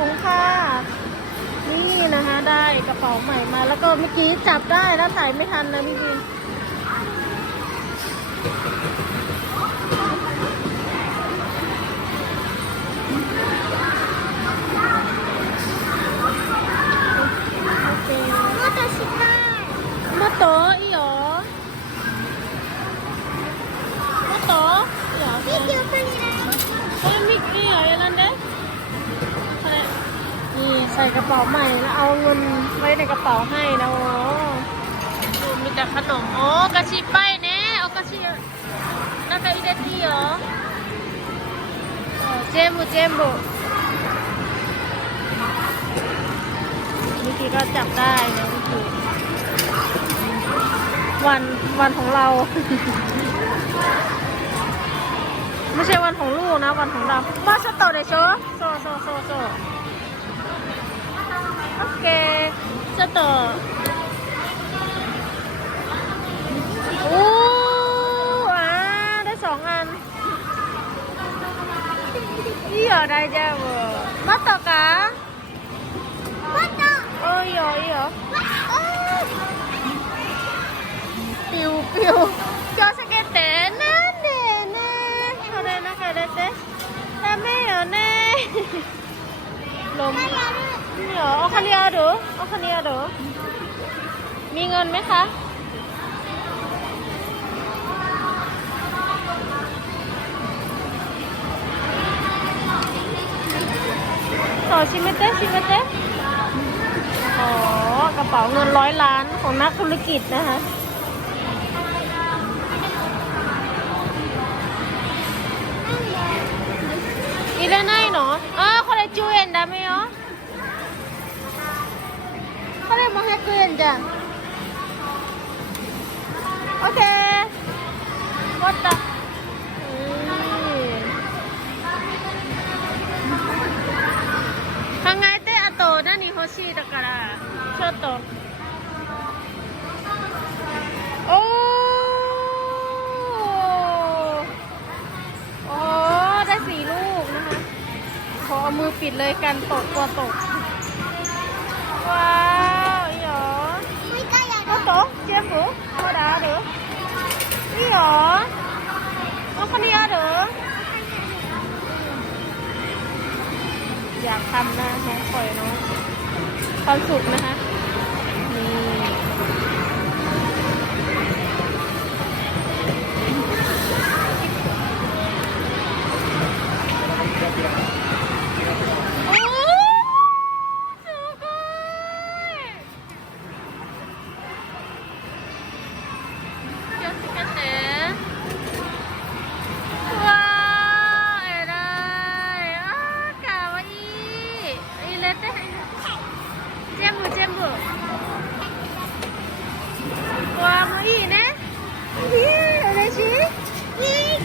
ถุงค่ะ นี่นะคะได้กระเป๋าใหม่มา แล้วก็เมื่อกี้จับได้แล้วถ่ายไม่ทันนะพี่บิน ระเป๋าใหม่แล้วเอาเงินไว้ในกระเป๋าให้นะโอ้มีแต่ขนมโอ้กระชิบไปแน่เอากระชิบน่าเป็นอิเดตี้เหรอเจมบุเจมบุวิกี้ก็จับได้นะคือวันวันของเรา ไม่ใช่วันของลูกนะ วันของเราบ้าสตอเดชโซโซโซโซ to. Uh, ah, ada song an. Iya, ada aja, Bu. Mata kah? Mata. Oh, iya, iya. Piu, piu. Kau sekete, nene, nene. Kau nene, kau nene. ya nene. Lomba. นี่เหรอเอาคันนี้เอาดูเอาคันนี้เอาดูมีเงินไหมคะ ต่อชิมเต้ชิมเต้อ๋อกระเป๋าเงินร้อยล้านของนักธุรกิจนะคะ いらないのあーこれ10円ダメよ これも100円じゃん OK 終わった考えてあと何欲しいだからちょっとおー อ๋อ ได้สี่ลูกนะคะ ขอเอามือปิดเลยกันตกตัวตก อยากทำนะคะปล่อยน้องความสุขนะคะ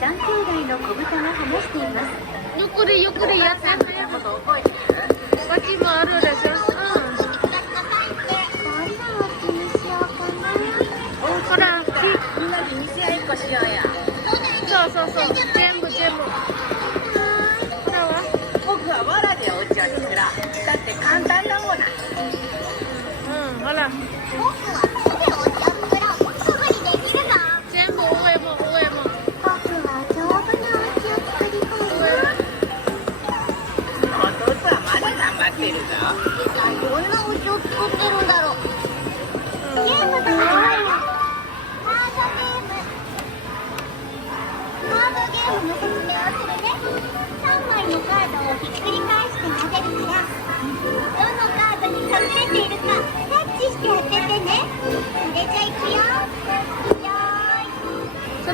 3兄弟の子豚が話しています。よくりよくりやってること覚えてる？こっちもあるでしょ？ちょ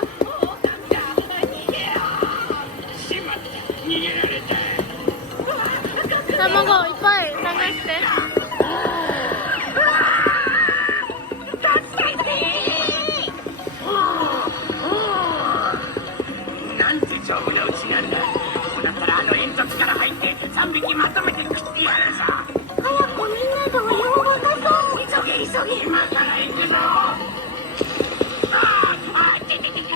なんて丈夫なうちな。んだこうなったらあの煙突から入って3匹まとめて食ってやるぞ早くみんなでお湯を沸かそう急げ急げ今から行くぞ。ああててててて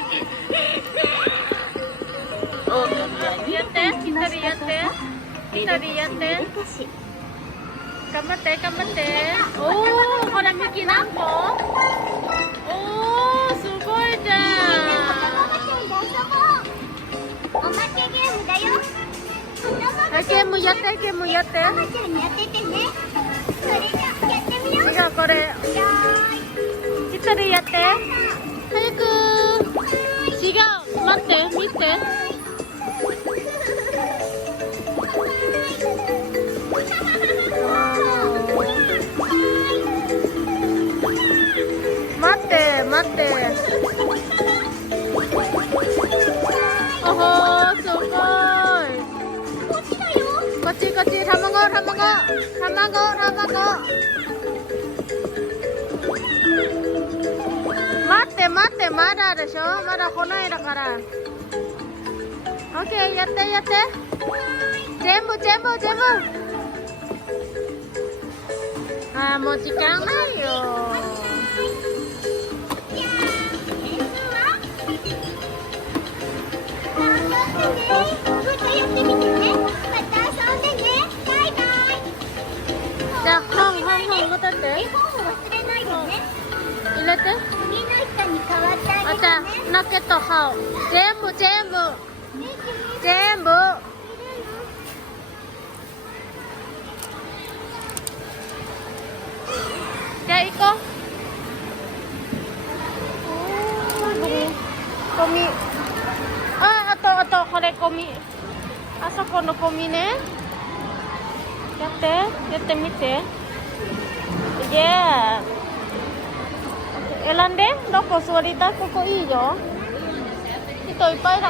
やって。一人やって。やって。頑張って頑張って。おおこれ右何個おおすごいじゃマあゲームやってゲームやって。ママちゃんにやっててね。それじゃやってみよう。じゃあこれ一人やって。早く。違う。待って見てこっちこっち卵卵。卵卵。待って待ってまだでしょ？まだ来ないだから。オッケーやってやって。全部全部全部。あーもう時間ないよ。やってみててって絵本を忘れないでね。入れて。次の人に変わってあげてね。ラケット歯を全部全部。ね全部。じゃあ行こう。ゴミああとあとこれゴミあそこのゴミね。やってやってみて イエー選んでどこ座りたいここいいよ人いっぱいだ